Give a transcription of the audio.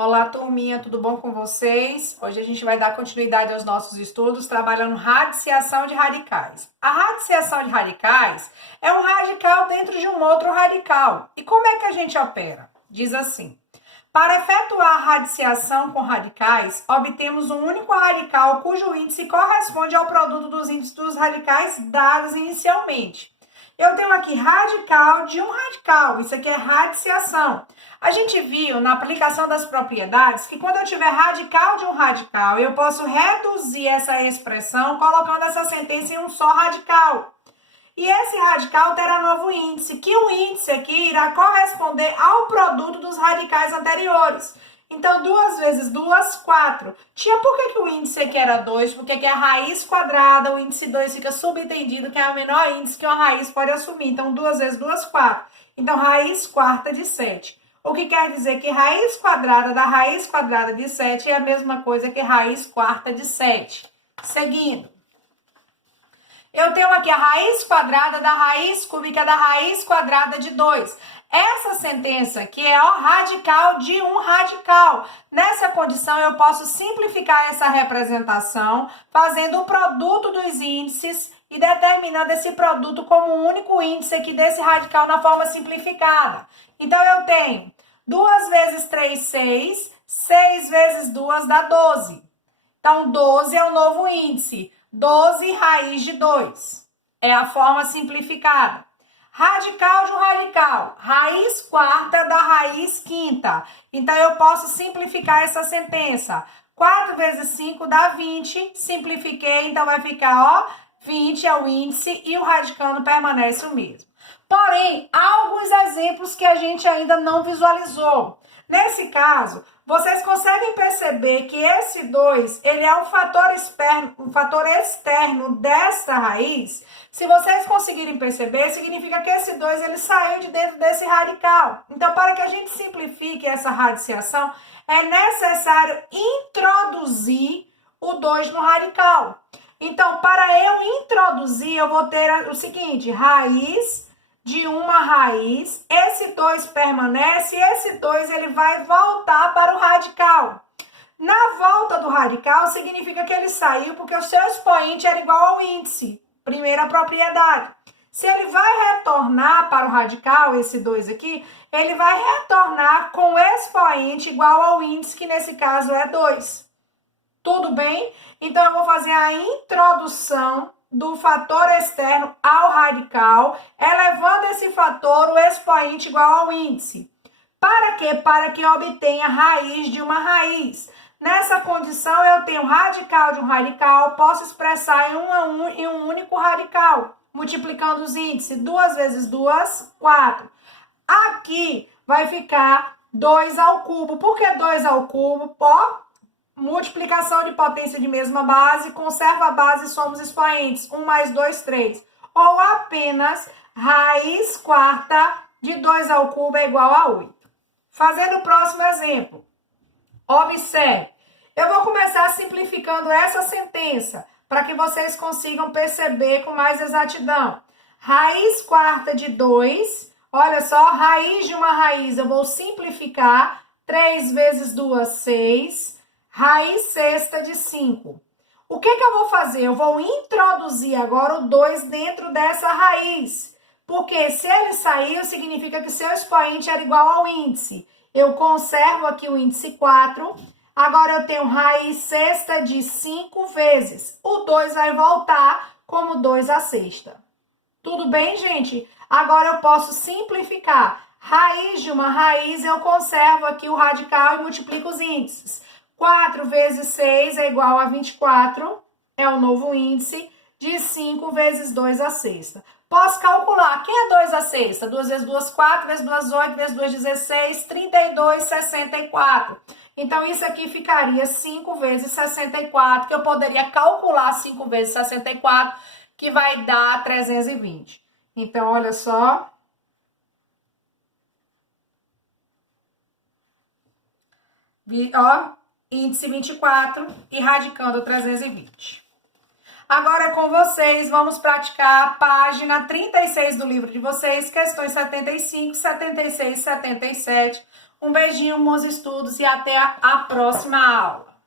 Olá, turminha, tudo bom com vocês? Hoje a gente vai dar continuidade aos nossos estudos trabalhando radiciação de radicais. A radiciação de radicais é um radical dentro de um outro radical. E como é que a gente opera? Diz assim: para efetuar a radiciação com radicais, obtemos um único radical cujo índice corresponde ao produto dos índices dos radicais dados inicialmente. Eu tenho aqui radical de um radical, isso aqui é radiciação. A gente viu na aplicação das propriedades que quando eu tiver radical de um radical, eu posso reduzir essa expressão colocando essa sentença em um só radical. E esse radical terá novo índice, que o índice aqui irá corresponder ao produto dos radicais anteriores. Então, 2 vezes 2, 4. Tia, por que o índice aqui era 2? Porque aqui é a raiz quadrada, o índice 2 fica subentendido que é o menor índice que uma raiz pode assumir. Então, 2 vezes 2, 4. Então, raiz quarta de 7. O que quer dizer que raiz quadrada da raiz quadrada de 7 é a mesma coisa que raiz quarta de 7. Seguindo. Eu tenho aqui a raiz quadrada da raiz cúbica da raiz quadrada de 2. Essa sentença aqui é o radical de um radical. Nessa condição, eu posso simplificar essa representação fazendo o produto dos índices e determinando esse produto como um único índice aqui desse radical na forma simplificada. Então, eu tenho 2 vezes 3, 6. 6 vezes 2 dá 12. Então, 12 é o novo índice. 12 raiz de 2. É a forma simplificada. Radical de um radical. Raiz quarta da raiz quinta. Então, eu posso simplificar essa sentença. 4 vezes 5 dá 20. Simplifiquei, então vai ficar, 20 é o índice e o radicando permanece o mesmo. Porém, há alguns exemplos que a gente ainda não visualizou. Nesse caso, vocês conseguem perceber que esse 2, ele é um fator externo dessa raiz. Se vocês conseguirem perceber, significa que esse 2, ele saiu de dentro desse radical. Então, para que a gente simplifique essa radiciação, é necessário introduzir o 2 no radical. Então, para eu introduzir, eu vou ter o seguinte, raiz de uma raiz, esse 2 permanece e esse 2 ele vai voltar para o radical. Na volta do radical, significa que ele saiu porque o seu expoente era igual ao índice, primeira propriedade. Se ele vai retornar para o radical, esse 2 aqui, ele vai retornar com o expoente igual ao índice, que nesse caso é 2. Tudo bem? Então, eu vou fazer a introdução do fator externo ao radical, elevando esse fator, o expoente igual ao índice. Para quê? Para que obtenha raiz de uma raiz. Nessa condição, eu tenho radical de um radical, posso expressar em um único radical, multiplicando os índices. 2 vezes 2, 4. Aqui vai ficar 2 ao cubo. Por que 2 ao cubo? Multiplicação de potência de mesma base, conserva a base e somos expoentes. 1 mais 2, 3. Ou apenas raiz quarta de 2 ao cubo é igual a 8. Fazendo o próximo exemplo. Observe. Eu vou começar simplificando essa sentença, para que vocês consigam perceber com mais exatidão. Raiz quarta de 2, olha só, raiz de uma raiz, eu vou simplificar. 3 vezes 2, 6. Raiz sexta de 5. O que eu vou fazer? Eu vou introduzir agora o 2 dentro dessa raiz. Porque se ele saiu, significa que seu expoente era igual ao índice. Eu conservo aqui o índice 4. Agora eu tenho raiz sexta de 5 vezes. O 2 vai voltar como 2 à sexta. Tudo bem, gente? Agora eu posso simplificar. Raiz de uma raiz, eu conservo aqui o radical e multiplico os índices. 4 vezes 6 é igual a 24, é o novo índice, de 5 vezes 2 à sexta. Posso calcular, quem é 2 à sexta? 2 vezes 2, 4, vezes 2, 8, vezes 2, 16, 32, 64. Então, isso aqui ficaria 5 vezes 64, que eu poderia calcular 5 vezes 64, que vai dar 320. Então, olha só. Índice 24 e radicando 320. Agora com vocês, vamos praticar a página 36 do livro de vocês, questões 75, 76, 77, Um beijinho, bons estudos e até a próxima aula.